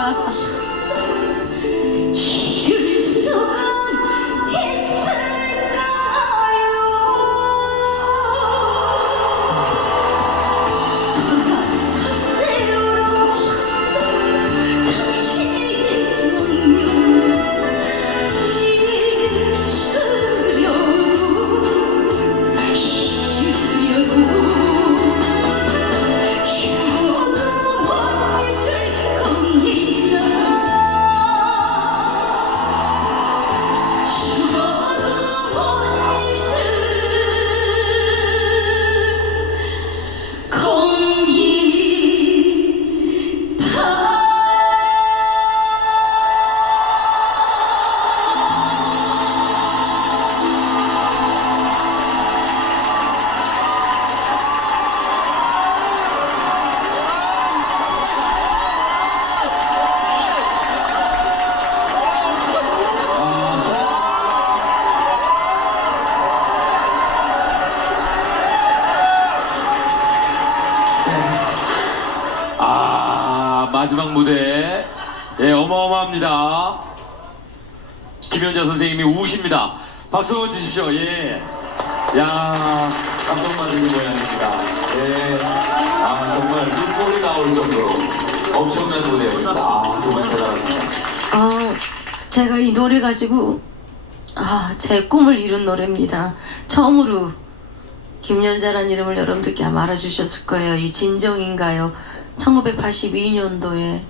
만났 마지막 무대. 예 어마어마합니다. 김현자 선생님이 우십니다. 박수 주십시오. 예야 감동 받으신 모양입니다. 예 아 정말 눈물이 나올 정도로 엄청난 무대였습니다. 아 정말 대단합니다. 아, 제가 이 노래 가지고 아, 제 꿈을 이룬 노래입니다. 처음으로 김연자라는 이름을 여러분들께 알아주셨을 거예요. 이 진정인가요? 1982년도에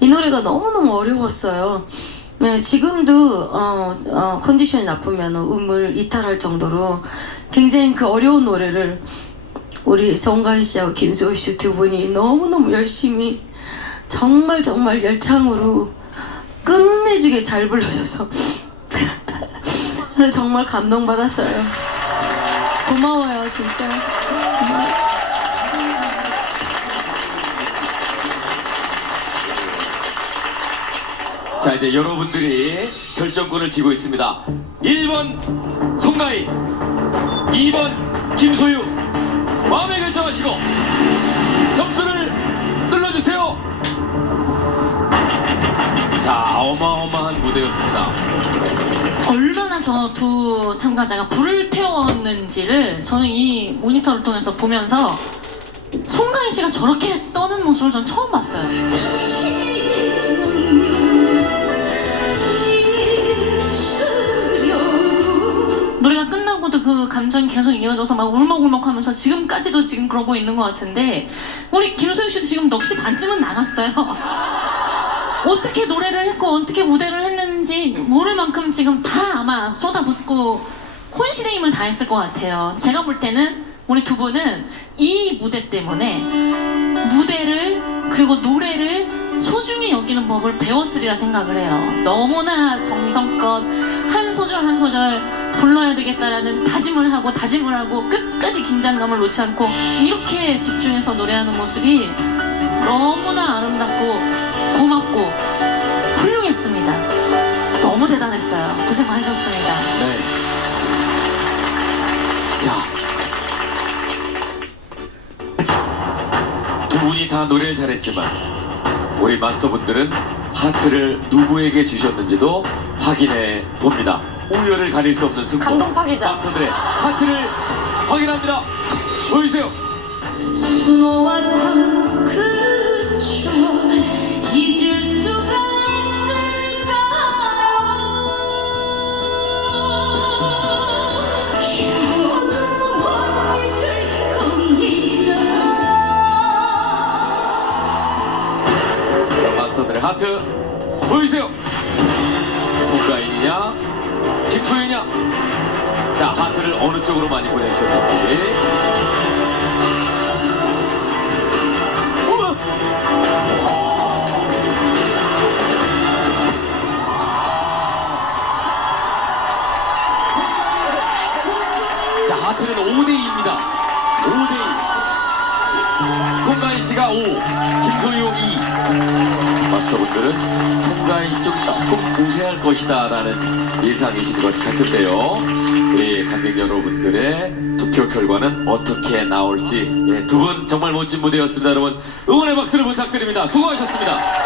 이 노래가 너무너무 어려웠어요. 네, 지금도 어, 어, 컨디션이 나쁘면 음을 이탈할 정도로 굉장히 그 어려운 노래를 우리 송가인 씨하고 김소희 씨 두 분이 너무너무 열심히 정말 정말 열창으로 끝내주게 잘 불러줘서 정말 감동받았어요. 고마워요, 진짜. 자 이제 여러분들이 결정권을 쥐고 있습니다. 1번 송가인 2번 김소유. 마음에 결정하시고 점수를 눌러주세요. 자 어마어마한 무대였습니다. 얼마나 저 두 참가자가 불을 태웠는지를 저는 이 모니터를 통해서 보면서 송가인 씨가 저렇게 떠는 모습을 전 처음 봤어요. 끝나고도 그 감정이 계속 이어져서 막 울먹울먹하면서 지금까지도 지금 그러고 있는 것 같은데 우리 김소희 씨도 지금 넋이 반쯤은 나갔어요. 어떻게 노래를 했고 어떻게 무대를 했는지 모를 만큼 지금 다 아마 쏟아붓고 혼신의 힘을 다했을 것 같아요. 제가 볼 때는 우리 두 분은 이 무대 때문에 무대를 그리고 노래를 소중히 여기는 법을 배웠으리라 생각을 해요. 너무나 정성껏 한 소절 한 소절 불러야 되겠다라는 다짐을 하고 다짐을 하고 끝까지 긴장감을 놓지 않고 이렇게 집중해서 노래하는 모습이 너무나 아름답고 고맙고 훌륭했습니다. 너무 대단했어요. 고생 많으셨습니다. 네. 자. 두 분이 다 노래를 잘했지만 우리 마스터분들은 하트를 누구에게 주셨는지도 확인해 봅니다. 우열을 가릴 수 없는 승부. 감동파기다. 마스터들의 파트를 확인합니다. 보이세요? 수놓았던 그 추억 잊을 수가 있을까요? 추억은 잊을 겁니다 자, 마스터들의 하트 보이세요? 손가인이냐 김소희냐. 자, 하트를 어느 쪽으로 많이 보내주셨는지. 자, 하트는 5대2입니다. 5대2. 송가인 씨가 5, 김소용 2. 마스터분들은 송가인 씨 쪽이 조금 우세할 것이다 라는 예상이신 것 같은데요. 우리 관객 여러분들의 투표 결과는 어떻게 나올지 예, 두분 정말 멋진 무대였습니다. 여러분 응원의 박수를 부탁드립니다. 수고하셨습니다.